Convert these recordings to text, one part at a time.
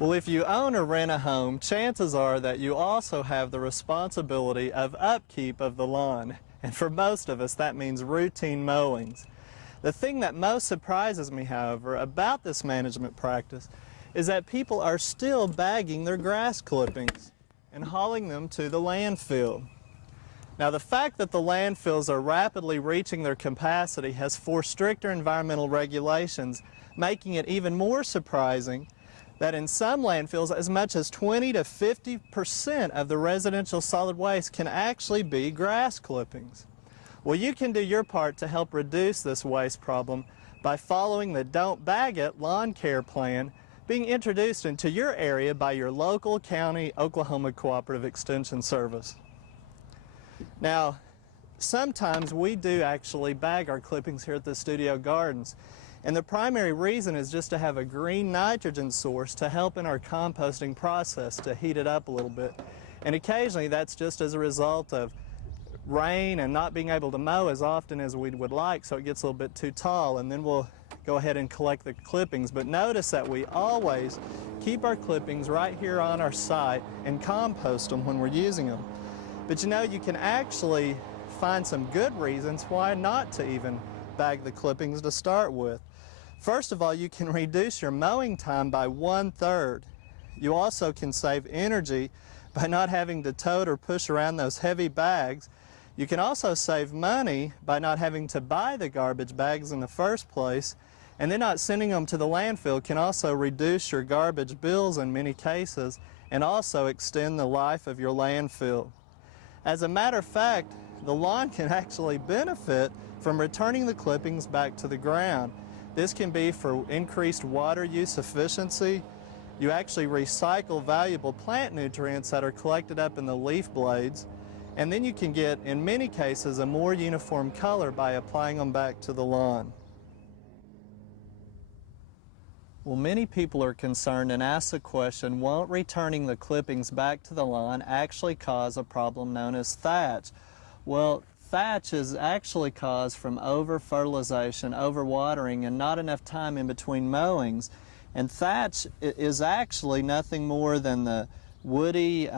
Well, if you own or rent a home, chances are that you also have the responsibility of upkeep of the lawn. And for most of us, that means routine mowings. The thing that most surprises me, however, about this management practice is that people are still bagging their grass clippings and hauling them to the landfill. Now, the fact that the landfills are rapidly reaching their capacity has forced stricter environmental regulations, making it even more surprising that in some landfills as much as 20 to 50% of the residential solid waste can actually be grass clippings. Well, you can do your part to help reduce this waste problem by following the Don't Bag It lawn care plan being introduced into your area by your local county Oklahoma Cooperative Extension Service. Now, sometimes we do actually bag our clippings here at the studio gardens, and the primary reason is just to have a green nitrogen source to help in our composting process to heat it up a little bit. And occasionally that's just as a result of rain and not being able to mow as often as we would like, so it gets a little bit too tall, and then we'll go ahead and collect the clippings. But notice that we always keep our clippings right here on our site and compost them when we're using them. But you know, you can actually find some good reasons why not to even bag the clippings to start with. First of all, you can reduce your mowing time by 1/3. You also can save energy by not having to tote or push around those heavy bags. You can also save money by not having to buy the garbage bags in the first place, and then not sending them to the landfill can also reduce your garbage bills in many cases and also extend the life of your landfill. As a matter of fact, the lawn can actually benefit from returning the clippings back to the ground. This can be for increased water use efficiency. You actually recycle valuable plant nutrients that are collected up in the leaf blades, and then you can get, in many cases, a more uniform color by applying them back to the lawn. Well, many people are concerned and ask the question, won't returning the clippings back to the lawn actually cause a problem known as thatch? Well, thatch is actually caused from over-fertilization, over-watering, and not enough time in between mowings. And thatch is actually nothing more than the woody,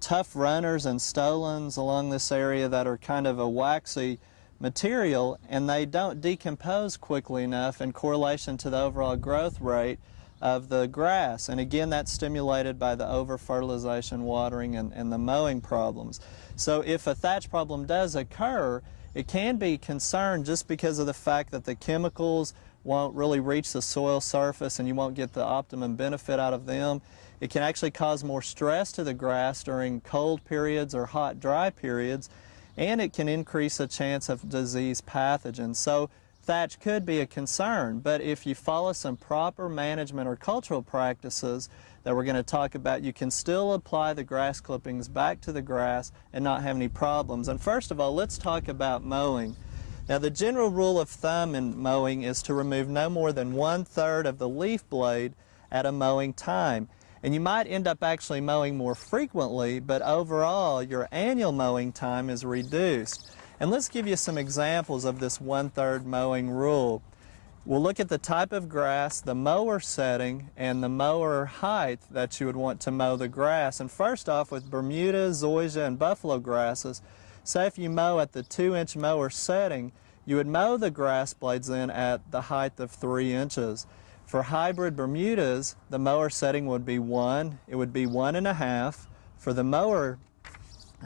tough runners and stolons along this area that are kind of a waxy material, and they don't decompose quickly enough in correlation to the overall growth rate of the grass. And again, that's stimulated by the over-fertilization, watering, and the mowing problems. So if a thatch problem does occur, it can be concerned just because of the fact that the chemicals won't really reach the soil surface and you won't get the optimum benefit out of them. It can actually cause more stress to the grass during cold periods or hot, dry periods, and it can increase the chance of disease pathogens. So thatch could be a concern, but if you follow some proper management or cultural practices that we're going to talk about, you can still apply the grass clippings back to the grass and not have any problems. And first of all, let's talk about mowing. Now, the general rule of thumb in mowing is to remove no more than 1/3 of the leaf blade at a mowing time. And you might end up actually mowing more frequently, but overall your annual mowing time is reduced. And let's give you some examples of this 1/3 mowing rule. We'll look at the type of grass, the mower setting, and the mower height that you would want to mow the grass. And first off, with Bermuda, zoysia, and buffalo grasses, say if you mow at the 2-inch mower setting, you would mow the grass blades in at the height of 3 inches. For hybrid Bermudas, the mower setting would be 1, it would be 1.5 for the mower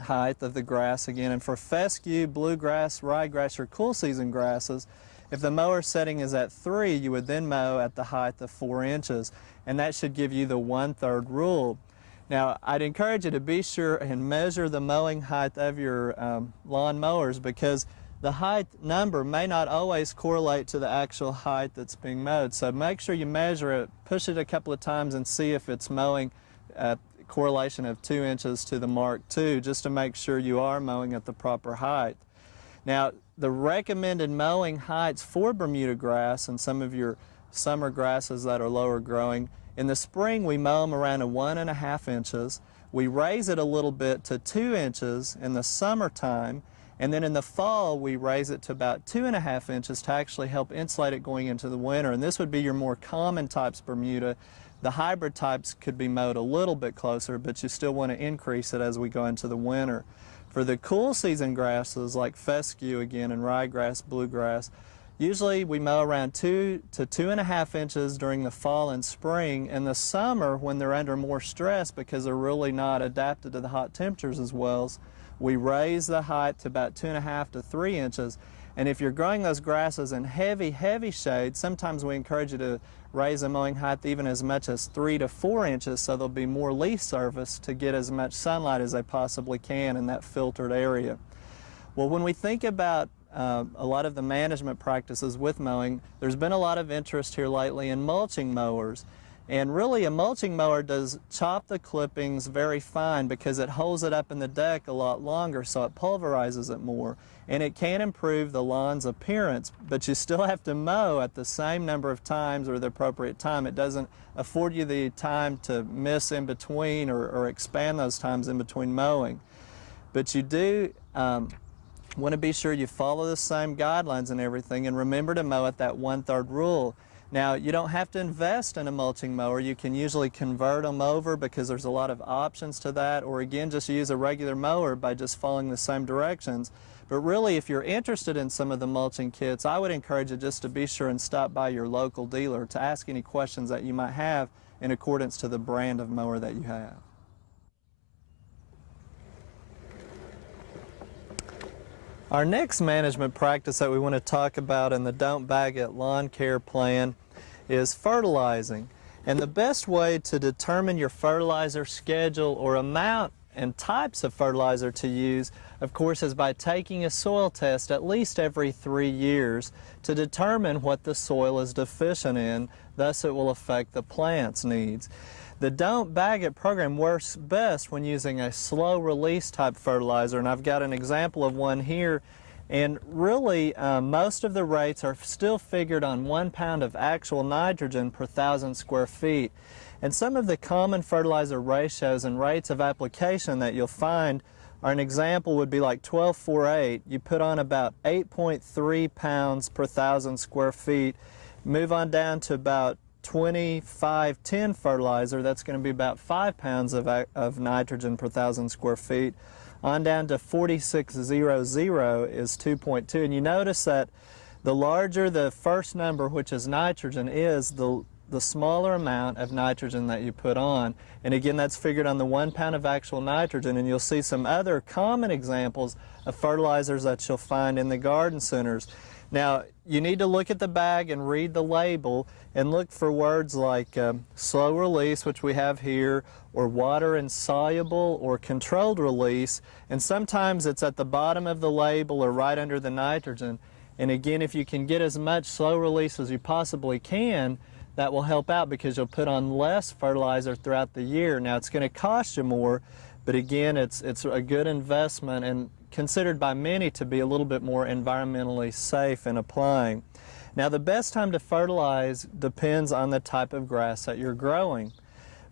height of the grass again. And for fescue, bluegrass, ryegrass, or cool season grasses, if the mower setting is at 3, you would then mow at the height of 4 inches, and that should give you the 1/3 rule. Now, I'd encourage you to be sure and measure the mowing height of your lawn mowers, because the height number may not always correlate to the actual height that's being mowed. So make sure you measure it, push it a couple of times, and see if it's mowing at correlation of 2 inches to the Mark II, just to make sure you are mowing at the proper height. Now, the recommended mowing heights for Bermuda grass and some of your summer grasses that are lower growing, in the spring we mow them around 1.5 inches. We raise it a little bit to 2 inches in the summertime, and then in the fall we raise it to about 2.5 inches to actually help insulate it going into the winter. And this would be your more common types Bermuda The hybrid types could be mowed a little bit closer, but you still want to increase it as we go into the winter. For the cool season grasses like fescue again and ryegrass, bluegrass, usually we mow around 2 to 2.5 inches during the fall and spring. In the summer, when they're under more stress because they're really not adapted to the hot temperatures as well, we raise the height to about 2.5 to 3 inches. And if you're growing those grasses in heavy shade, sometimes we encourage you to raise the mowing height even as much as 3 to 4 inches, so there'll be more leaf surface to get as much sunlight as they possibly can in that filtered area. Well, when we think about a lot of the management practices with mowing, there's been a lot of interest here lately in mulching mowers. And really, a mulching mower does chop the clippings very fine because it holds it up in the deck a lot longer, so it pulverizes it more. And it can improve the lawn's appearance, but you still have to mow at the same number of times or the appropriate time. It doesn't afford you the time to miss in between or expand those times in between mowing. But you do want to be sure you follow the same guidelines and everything, and remember to mow at that 1/3 rule. Now, you don't have to invest in a mulching mower. You can usually convert them over because there's a lot of options to that, or again, just use a regular mower by just following the same directions. But really, if you're interested in some of the mulching kits, I would encourage you just to be sure and stop by your local dealer to ask any questions that you might have in accordance to the brand of mower that you have. Our next management practice that we want to talk about in the Don't Bag It lawn care plan is fertilizing. And the best way to determine your fertilizer schedule or amount and types of fertilizer to use, of course, is by taking a soil test at least every 3 years to determine what the soil is deficient in. Thus, it will affect the plant's needs. The Don't Bag It program works best when using a slow release type fertilizer, and I've got an example of one here. And really, most of the rates are still figured on 1 pound of actual nitrogen per 1,000 square feet. And some of the common fertilizer ratios and rates of application that you'll find are, an example would be like 12-4-8. You put on about 8.3 pounds per 1,000 square feet. Move on down to about 25-10 fertilizer, that's going to be about 5 pounds of nitrogen per 1,000 square feet. On down to 4600 is 2.2. And you notice that the larger the first number, which is nitrogen, is, the smaller amount of nitrogen that you put on. And again, that's figured on the 1 pound of actual nitrogen. And you'll see some other common examples of fertilizers that you'll find in the garden centers. Now, you need to look at the bag and read the label and look for words like slow release, which we have here, or water insoluble or controlled release. And sometimes it's at the bottom of the label or right under the nitrogen. And again, if you can get as much slow release as you possibly can, that will help out because you'll put on less fertilizer throughout the year. Now, it's going to cost you more, but again, it's a good investment and considered by many to be a little bit more environmentally safe in applying. Now, the best time to fertilize depends on the type of grass that you're growing.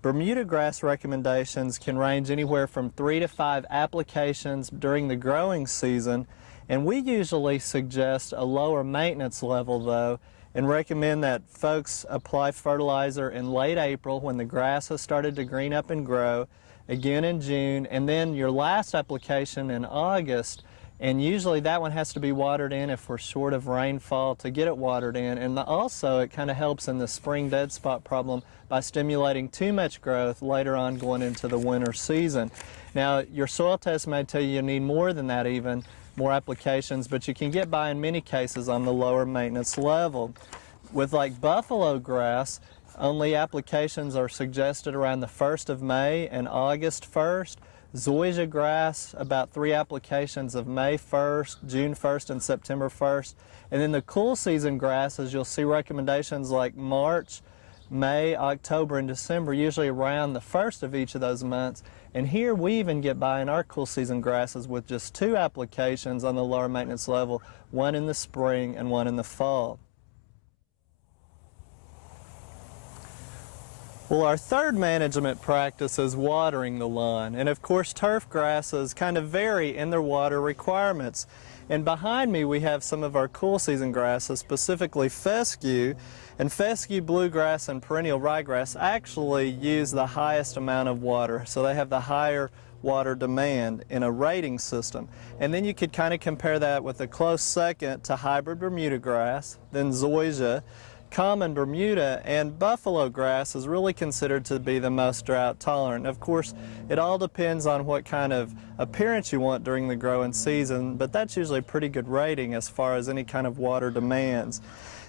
Bermuda grass recommendations can range anywhere from 3 to 5 applications during the growing season, and we usually suggest a lower maintenance level though, and recommend that folks apply fertilizer in late April when the grass has started to green up and grow, again in June, and then your last application in August. And usually that one has to be watered in if we're short of rainfall to get it watered in. And also it kind of helps in the spring dead spot problem by stimulating too much growth later on going into the winter season. Now, your soil test may tell you need more than that, even more applications, but you can get by in many cases on the lower maintenance level. With like buffalo grass, only applications are suggested around the 1st of May and August 1st. Zoysia grass, about 3 applications of May 1st, June 1st, and September 1st. And then the cool season grasses, you'll see recommendations like March, May, October, and December, usually around the 1st of each of those months. And here we even get by in our cool season grasses with just 2 applications on the lower maintenance level, one in the spring and one in the fall. Well, our third management practice is watering the lawn. And of course, turf grasses kind of vary in their water requirements. And behind me we have some of our cool season grasses, specifically fescue. And fescue, bluegrass, and perennial ryegrass actually use the highest amount of water, so they have the higher water demand in a rating system. And then you could kind of compare that with a close second to hybrid Bermuda grass, then zoysia, common Bermuda, and buffalo grass is really considered to be the most drought tolerant. Of course, it all depends on what kind of appearance you want during the growing season, but that's usually a pretty good rating as far as any kind of water demands.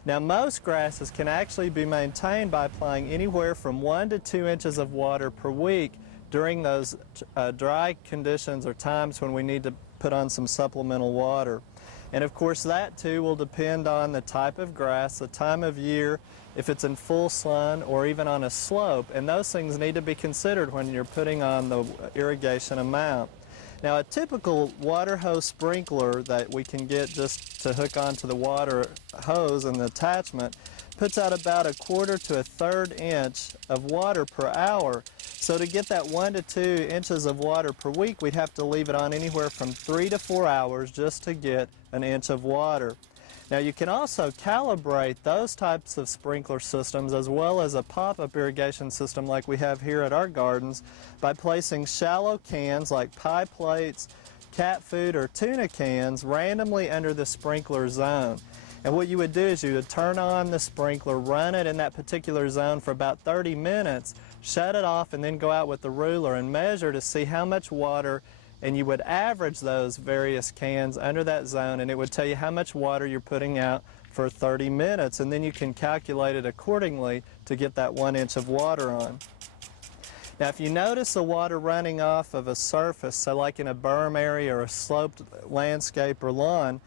Now, most grasses can actually be maintained by applying anywhere from 1 to 2 inches of water per week during those dry conditions or times when we need to put on some supplemental water. And of course that too will depend on the type of grass, the time of year, if it's in full sun or even on a slope, and those things need to be considered when you're putting on the irrigation amount. Now, a typical water hose sprinkler that we can get just to hook onto the water hose and the attachment puts out about 1/4 to 1/3 inch of water per hour. So to get that 1 to 2 inches of water per week, we'd have to leave it on anywhere from 3 to 4 hours just to get an inch of water. Now, you can also calibrate those types of sprinkler systems as well as a pop-up irrigation system like we have here at our gardens by placing shallow cans like pie plates, cat food, or tuna cans randomly under the sprinkler zone. And what you would do is you would turn on the sprinkler, run it in that particular zone for about 30 minutes, shut it off, and then go out with the ruler and measure to see how much water, and you would average those various cans under that zone, and it would tell you how much water you're putting out for 30 minutes, and then you can calculate it accordingly to get that 1 inch of water on. Now, if you notice the water running off of a surface, so like in a berm area or a sloped landscape or lawn,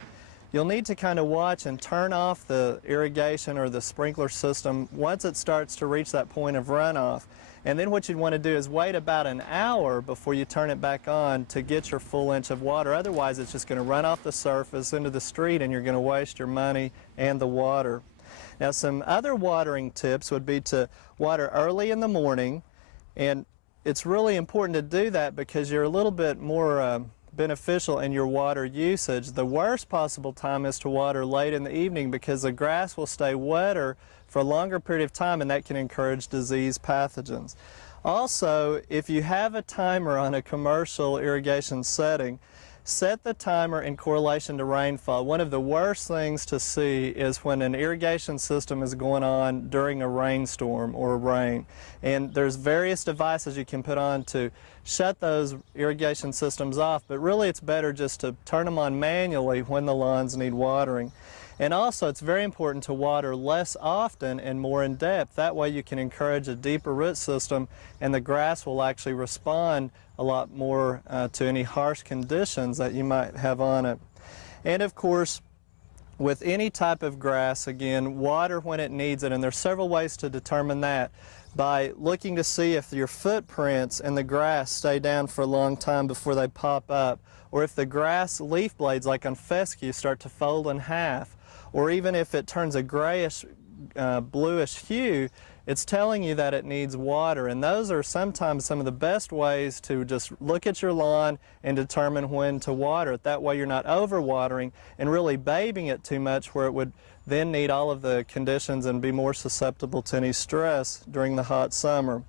you'll need to kind of watch and turn off the irrigation or the sprinkler system once it starts to reach that point of runoff. And then what you'd want to do is wait about an hour before you turn it back on to get your full inch of water. Otherwise, it's just going to run off the surface into the street and you're going to waste your money and the water. Now, some other watering tips would be to water early in the morning, and it's really important to do that because you're a little bit more beneficial in your water usage. The worst possible time is to water late in the evening because the grass will stay wetter for a longer period of time, and that can encourage disease pathogens. Also, if you have a timer on a commercial irrigation setting, set the timer in correlation to rainfall. One of the worst things to see is when an irrigation system is going on during a rainstorm or rain. And there's various devices you can put on to shut those irrigation systems off, but really it's better just to turn them on manually when the lawns need watering. And also, it's very important to water less often and more in depth. That way you can encourage a deeper root system, and the grass will actually respond a lot more to any harsh conditions that you might have on it. And of course, with any type of grass, again, water when it needs it, and there's several ways to determine that by looking to see if your footprints in the grass stay down for a long time before they pop up, or if the grass leaf blades, like on fescue, start to fold in half, or even if it turns a grayish, bluish hue, it's telling you that it needs water. And those are sometimes some of the best ways to just look at your lawn and determine when to water it. That way you're not overwatering and really babying it too much where it would then need all of the conditions and be more susceptible to any stress during the hot summer.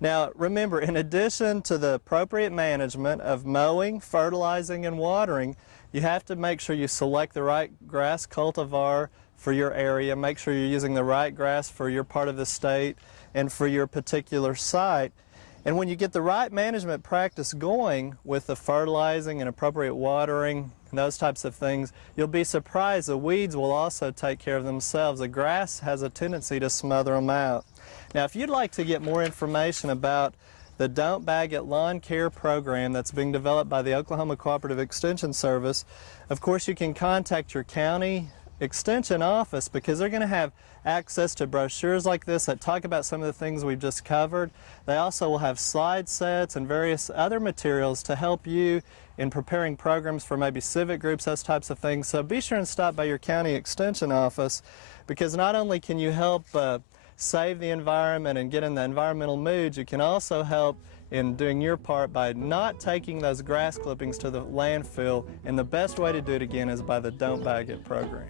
Now, remember, in addition to the appropriate management of mowing, fertilizing, and watering, you have to make sure you select the right grass cultivar for your area, make sure you're using the right grass for your part of the state and for your particular site. And when you get the right management practice going with the fertilizing and appropriate watering, and those types of things, you'll be surprised the weeds will also take care of themselves. The grass has a tendency to smother them out. Now, if you'd like to get more information about the Don't Bag It Lawn Care program that's being developed by the Oklahoma Cooperative Extension Service, of course you can contact your county extension office because they're going to have access to brochures like this that talk about some of the things we've just covered. They also will have slide sets and various other materials to help you in preparing programs for maybe civic groups, those types of things. So be sure and stop by your county extension office, because not only can you help save the environment and get in the environmental mood, you can also help in doing your part by not taking those grass clippings to the landfill, and the best way to do it again is by the Don't Bag It program.